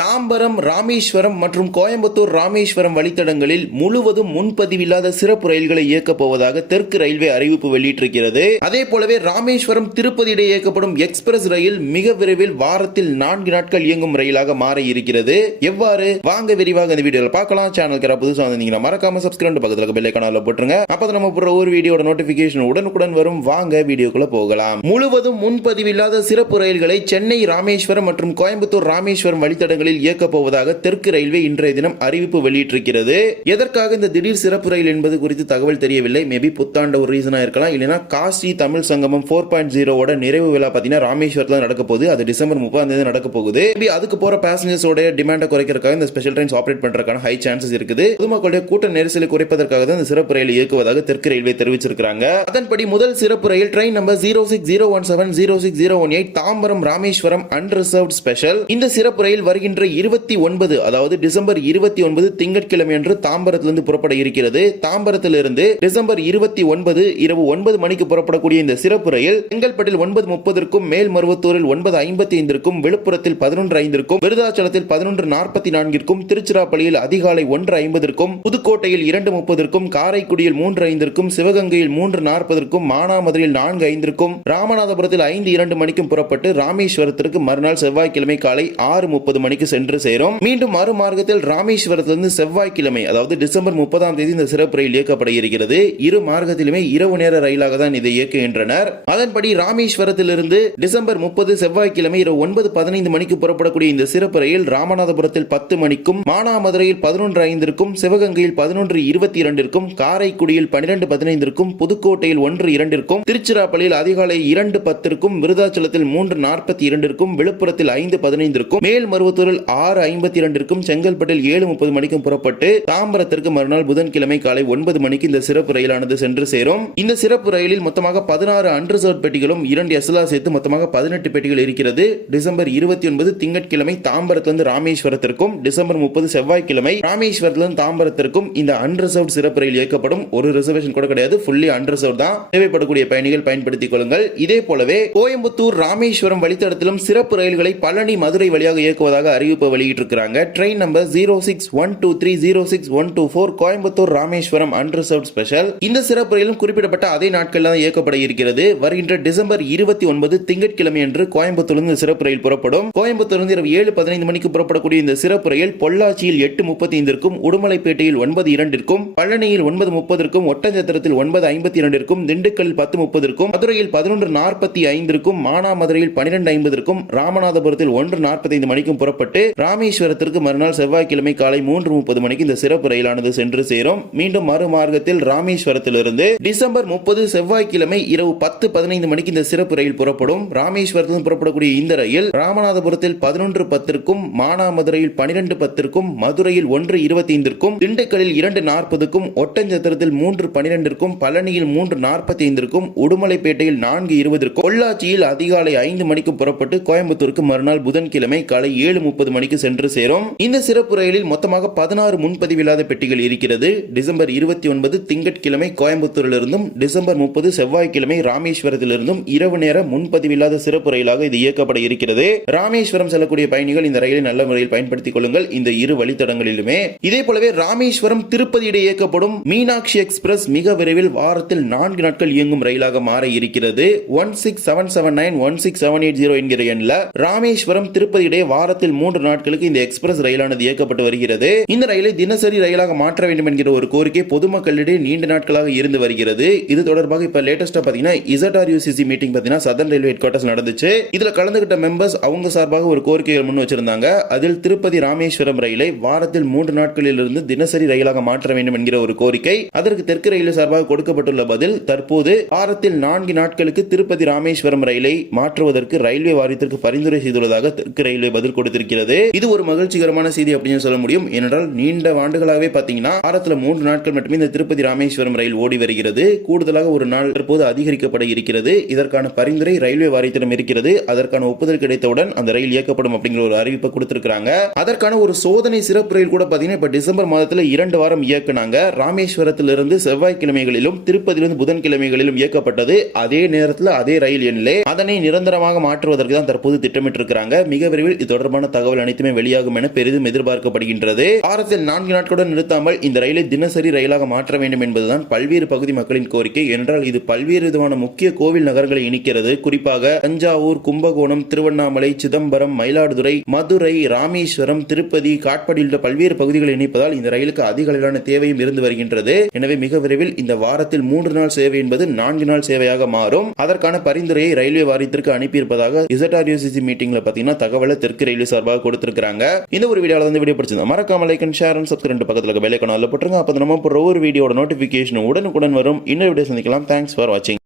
தாம்பரம் ராமேஸ்வரம் மற்றும் கோயம்புத்தூர் ராமேஸ்வரம் வழித்தடங்களில் முழுவதும் முன்பதிவில்லாத சிறப்பு ரயில்களை இயக்கப் போவதாக தெற்கு ரயில்வே அறிவிப்பு வெளியிட்டிருக்கிறது. அதே போலவே ராமேஸ்வரம் திருப்பதி இடையே இயக்கப்படும் எக்ஸ்பிரஸ் ரயில் மிக விரைவில் வாரத்தில் நான்கு நாட்கள் இயங்கும் ரயிலாக மாற இருக்கிறது எவ்வாறு? வாங்க விரிவாக இந்த வீடியோவில் பார்க்கலாம். சேனலுக்கு புதுசாக வந்தீங்கன்னா மறக்காம சப்ஸ்கிரைப் பக்கத்தில் பெல் ஐக்கானில் போட்டுருங்க. அப்போ நம்ம போடுற ஒரு வீடியோட நோட்டிபிகேஷன் உடனுக்குடன் வரும். வாங்க வீடியோக்குள்ள போகலாம். முழுவதும் முன்பதிவில்லாத சிறப்பு ரயில்களை சென்னை ராமேஸ்வரம் மற்றும் கோயம்புத்தூர் ராமேஸ்வரம் வழித்தடங்கள் வழித்தடங்களில் இயக்கப் போவதாக தெற்கு ரயில்வே இன்றைய தினம் அறிவிப்பு வெளியிட்டிருக்கிறது. எதற்காக இந்த திடீர் சிறப்பு ரயில் என்பது குறித்து தகவல் தெரியவில்லை. மேபி புத்தாண்ட ஒரு ரீசனா இருக்கலாம். இல்லைன்னா காசி தமிழ் சங்கமம் ஃபோர் பாயிண்ட் ஜீரோட நிறைவு விழா பார்த்தீங்கன்னா ராமேஸ்வரத்தில் நடக்க போகுது. அது டிசம்பர் முப்பதாம் தேதி நடக்க போகுது. மேபி அதுக்கு போற பேசஞ்சர்ஸோட டிமாண்டை குறைக்கிறதுக்காக இந்த ஸ்பெஷல் ட்ரெயின்ஸ் ஆப்ரேட் பண்றதுக்கான ஹை சான்சஸ் இருக்குது. பொதுமக்களுடைய கூட்ட நெரிசலை குறைப்பதற்காக தான் இந்த சிறப்பு ரயில் இயக்குவதாக தெற்கு ரயில்வே தெரிவிச்சிருக்காங்க அதன்படி முதல் சிறப்பு ரயில் train number zero six zero one seven zero six zero one eight Tambaram Rameswaram unreserved special இந்த சிறப்பு ரயில் வருகின்ற வருகின்ற இருபத்தி ஒன்பது அதாவது டிசம்பர் இருபத்தி ஒன்பது திங்கட்கிழமை அன்று தாம்பரத்திலிருந்து புறப்பட இருக்கிறது. தாம்பரத்திலிருந்து டிசம்பர் இருபத்தி ஒன்பது இரவு ஒன்பது மணிக்கு புறப்படக்கூடிய இந்த சிறப்பு ரயில் செங்கல்பட்டில் ஒன்பது முப்பதற்கும் மேல்மருவத்தூரில் ஒன்பது ஐம்பத்தி ஐந்திற்கும் விழுப்புரத்தில் பதினொன்று ஐந்திற்கும் விருதாச்சலத்தில் பதினொன்று நாற்பத்தி நான்கிற்கும் திருச்சிராப்பள்ளியில் அதிகாலை ஒன்று ஐம்பதற்கும் புதுக்கோட்டையில் இரண்டு முப்பதற்கும் காரைக்குடியில் மூன்று ஐந்திற்கும் சிவகங்கையில் மூன்று நாற்பதற்கும் மானாமதுரையில் நான்கு ஐந்திற்கும் ராமநாதபுரத்தில் ஐந்து இரண்டு மணிக்கும் புறப்பட்டு ராமேஸ்வரத்திற்கு மறுநாள் செவ்வாய்க்கிழமை காலை ஆறு முப்பது மணிக்கு சென்று சேரும். மீண்டும் மறு மார்க்கத்தில் ராமேஸ்வரத்திலிருந்து செவ்வாய்க்கிழமை அதாவது டிசம்பர் முப்பதாம் தேதி இந்த சிறப்பு ரயில் இயக்கப்பட இருக்கிறது. இரு மார்க்கத்திலுமே இரவு நேர ரயிலாக தான் இதை இயக்குகின்றனர். அதன்படி ராமேஸ்வரத்திலிருந்து டிசம்பர் முப்பது செவ்வாய்க்கிழமை இரவு ஒன்பது பதினைந்து மணிக்கு புறப்படக்கூடிய இந்த சிறப்பு ரயில் ராமநாதபுரத்தில் பத்து மணிக்கும் மானாமதுரையில் பதினொன்று ஐந்திற்கும் சிவகங்கையில் பதினொன்று இருபத்தி இரண்டிற்கும் காரைக்குடியில் பனிரெண்டு பதினைந்திற்கும் புதுக்கோட்டையில் ஒன்று இரண்டிற்கும் திருச்சிராப்பள்ளியில் அதிகாலை இரண்டு பத்திற்கும் விருதாச்சலத்தில் மூன்று நாற்பத்தி இரண்டிற்கும் விழுப்புரத்தில் ஐந்து பதினைந்திற்கும் மேல்மருவத்தூரில் ஆறு ஐம்பத்தி இரண்டிற்கும் செங்கல்பட்டில் ஏழு முப்பது மணிக்கும் புறப்பட்டு தாம்பரத்திற்கு மறுநாள் புதன்கிழமை காலை ஒன்பது மணிக்கு இந்த சிறப்பு ரயிலானது சென்று சேரும். இந்த சிறப்பு ரயிலில் மொத்தமாக பதினாறு அன்ரிசர்வ் பெட்டிகளும் இரண்டு எஸ்எல்ஆர் சேர்த்து மொத்தமாக பதினெட்டு பெட்டிகள் இருக்கிறது. டிசம்பர் இருபத்தி ஒன்பது திங்கட்கிழமை தாம்பரத்திலிருந்து ராமேஸ்வரத்திற்கும் டிசம்பர் முப்பது செவ்வாய்க்கிழமை ராமேஸ்வரத்திலிருந்து தாம்பரத்திற்கும் இந்த அன்ரிசர்வ் சிறப்பு ரயில் இயக்கப்படும். ஒரு ரிசர்வேஷன் கூட கிடையாது ஃபுல்லி அன்ரிசர்வ் தான். தேவைப்படக்கூடிய பயணிகள் பயன்படுத்திக் கொள்ளுங்கள். இதே போலவே கோயம்புத்தூர் ராமேஸ்வரம் வழித்தடத்திலும் சிறப்பு ரயில்களை பழனி மதுரை வழியாக இயக்குவதாக அறிவிப்பை வெளியிட்டிருக்கிறாங்க. Train number zero six one two three zero six one two four Coimbatore Rameswaram unreserve special இந்த சிறப்பு ரயிலும் குறிப்பிடப்பட்ட அதே நாட்களில் தான் இயக்கப்பட இருக்கிறது. வருகின்ற டிசம்பர் இருபத்தி ஒன்பது திங்கட்கிழமை அன்று கோயம்புத்தூரிலிருந்து சிறப்பு ரயில் புறப்படும். கோயம்புத்தூரிலிருந்து இரவு ஏழு பதினைந்து மணிக்கு புறப்படக்கூடிய இந்த சிறப்பு ரயில் பொள்ளாச்சியில் எட்டு முப்பத்தி ஐந்திற்கும் உடுமலைப்பேட்டையில் ஒன்பது இரண்டிற்கும் பழனியில் ஒன்பது முப்பதற்கும் ஒட்டஞ்சத்திரத்தில் ஒன்பது ஐம்பத்தி இரண்டிற்கும் திண்டுக்கல்லில் பத்து முப்பதற்கும் மதுரையில் பதினொன்று நாற்பத்தி ஐந்திற்கும் மானாமதுரையில் பனிரெண்டு ஐம்பதற்கும் ராமநாதபுரத்தில் ஒன்று நாற்பத்தைந்து மணிக்கும் புறப்பட்டு புறப்பட்டு ராமேஸ்வரத்திற்கு மறுநாள் செவ்வாய்க்கிழமை காலை மூன்று முப்பது மணிக்கு இந்த சிறப்பு ரயிலானது சென்று சேரும். மீண்டும் மறுமார்க்கத்தில் ராமேஸ்வரத்திலிருந்து டிசம்பர் முப்பது செவ்வாய்க்கிழமை இரவு பத்து பதினைந்து மணிக்கு இந்த சிறப்பு ரயில் புறப்படும். ராமேஸ்வரத்திலிருந்து புறப்படக்கூடிய இந்த ரயில் ராமநாதபுரத்தில் பதினொன்று பத்திற்கும் மானாமதுரையில் பனிரெண்டு பத்திற்கும் மதுரையில் ஒன்று இருபத்தி ஐந்திற்கும் திண்டுக்கல்லில் இரண்டு நாற்பதுக்கும் ஒட்டஞ்சத்திரத்தில் மூன்று பனிரெண்டிற்கும் பழனியில் மூன்று நாற்பத்தி ஐந்திற்கும் உடுமலைப்பேட்டையில் நான்கு இருபதற்கும் பொள்ளாச்சியில் அதிகாலை ஐந்து மணிக்கு புறப்பட்டு கோயம்புத்தூருக்கு மறுநாள் புதன்கிழமை காலை ஏழு முப்பது முப்பது மணிக்கு சென்று சேரும். இந்த சிறப்பு ரயிலில் மொத்தமாக பதினாறு முன்பதிவில்லாத பெட்டிகள் இருக்கிறது. டிசம்பர் இருபத்தி ஒன்பது திங்கட்கிழமை கோயம்புத்தூரிலிருந்தும் டிசம்பர் முப்பது செவ்வாய்க்கிழமை ராமேஸ்வரத்திலிருந்தும் இரவு நேர முன்பதிவில்லாத சிறப்பு ரயிலாக இது இயக்கப்பட இருக்கிறது. ராமேஸ்வரம் செல்லக்கூடிய பயணிகள் இந்த ரயிலை நல்ல முறையில் பயன்படுத்திக் கொள்ளுங்கள். இந்த இரு வழித்தடங்களிலுமே. இதே போலவே ராமேஸ்வரம் திருப்பதி இடையே இயக்கப்படும் மீனாட்சி எக்ஸ்பிரஸ் மிக விரைவில் வாரத்தில் நான்கு நாட்கள் இயங்கும் ரயிலாக மாற இருக்கிறது. One six seven seven nine one six seven eight zero என்கிற எண்ணில் ராமேஸ்வரம் திருப்பதி இடையே வாரத்தில் மூன்று மூன்று நாட்களுக்கு இந்த எக்ஸ்பிரஸ் ரயிலானது இயக்கப்பட்டு வருகிறது. இந்த ரயிலை தினசரி ரயிலாக மாற்ற வேண்டும் என்கிற ஒரு கோரிக்கை பொதுமக்களிடையே நீண்ட நாட்களாக இருந்து வருகிறது. இது தொடர்பாக இப்ப லேட்டஸ்டா பாத்தீங்கன்னா இசட்ஆர் யூசிசி மீட்டிங் பாத்தீங்கன்னா சதன் ரயில்வே ஹெட் குவார்டர்ஸ் நடந்துச்சு. இதுல கலந்துகிட்ட மெம்பர்ஸ் அவங்க சார்பாக ஒரு கோரிக்கைகள் முன் வச்சிருந்தாங்க. அதில் திருப்பதி ராமேஸ்வரம் ரயிலை வாரத்தில் மூன்று நாட்களில் இருந்து தினசரி ரயிலாக மாற்ற வேண்டும் என்கிற ஒரு கோரிக்கை. அதற்கு தெற்கு ரயில் சார்பாக கொடுக்கப்பட்டுள்ள பதில் தற்போது வாரத்தில் நான்கு நாட்களுக்கு திருப்பதி ராமேஸ்வரம் ரயிலை மாற்றுவதற்கு ரயில்வே வாரியத்திற்கு பரிந்துரை செய்துள்ளதாக தெற்கு ரயில்வே பதில் கொடுத்திருக்கிறது. இது ஒரு மகிழ்ச்சிகரமான செய்தி அப்படின்னு சொல்ல முடியும். ஏனென்றால் நீண்ட ஆண்டுகளாகவே பாத்தீங்கன்னா வாரத்தில் மூன்று நாட்கள் மட்டுமே இந்த திருப்பதி ராமேஸ்வரம் ரயில் ஓடி வருகிறது. கூடுதலாக ஒரு நாள் தற்போது அதிகரிக்கப்பட இருக்கிறது. இதற்கான பரிந்துரை ரயில்வே வாரியத்திடம் இருக்கிறது. அதற்கான ஒப்புதல் கிடைத்தவுடன் அந்த ரயில் இயக்கப்படும் அப்படிங்கிற ஒரு அறிவிப்பை கொடுத்திருக்காங்க அதற்கான ஒரு சோதனை சிறப்பு ரயில் கூட பாத்தீங்கன்னா இப்ப டிசம்பர் மாதத்துல இரண்டு வாரம் இயக்குனாங்க. ராமேஸ்வரத்திலிருந்து செவ்வாய்க்கிழமைகளிலும் திருப்பதியிலிருந்து புதன்கிழமைகளிலும் இயக்கப்பட்டது. அதே நேரத்தில் அதே ரயில் எண்ணிலே அதனை நிரந்தரமாக மாற்றுவதற்கு தான் தற்போது திட்டமிட்டிருக்கிறாங்க. மிக விரைவில் இது தொடர்பான தகவல் அனைத்துமே வெளியாகும் என பெரிதும் எதிர்பார்க்கப்படுகின்றது. வாரத்தில் நான்கு நாட்களுடன் நிறுத்தாமல் இந்த ரயிலை தினசரி ரயிலாக மாற்ற வேண்டும் என்பதுதான் பல்வேறு பகுதி மக்களின் கோரிக்கை. என்றால் இது பல்வேறு விதமான முக்கிய கோவில் நகரங்களை இணைக்கிறது. குறிப்பாக தஞ்சாவூர் கும்பகோணம் திருவண்ணாமலை சிதம்பரம் மயிலாடுதுறை மதுரை ராமேஸ்வரம் திருப்பதி காட்பாடி உள்ளிட்ட பல்வேறு பகுதிகளை இணைப்பதால் இந்த ரயிலுக்கு அதிக அளவிலான தேவையும் இருந்து வருகின்றது. எனவே மிக விரைவில் இந்த வாரத்தில் மூன்று நாள் சேவை என்பது நான்கு நாள் சேவையாக மாறும். அதற்கான பரிந்துரையை ரயில்வே வாரியத்திற்கு அனுப்பியிருப்பதாக இசட்ஆர்யூசிசி மீட்டிங்ல பாத்தீங்கன்னா தகவலை தெற்கு ரயில்வே சார்பாக கொடுத்திருக்காங்க இந்த ஒரு வீடியோல வந்து வீடியோ பிடிச்சிருந்தா மறக்காம like and share and subscribe பக்கத்துல இருக்க பெல் ஐக்கான போட்டுருங்க. அப்போ நம்ம போற ஒவ்வொரு வீடியோட நோட்டிபிகேஷன் உடனுக்குடன் வரும். இன்னொரு வீடியோ சந்திக்கலாம். தேங்க்ஸ் ஃபார் வாட்சிங்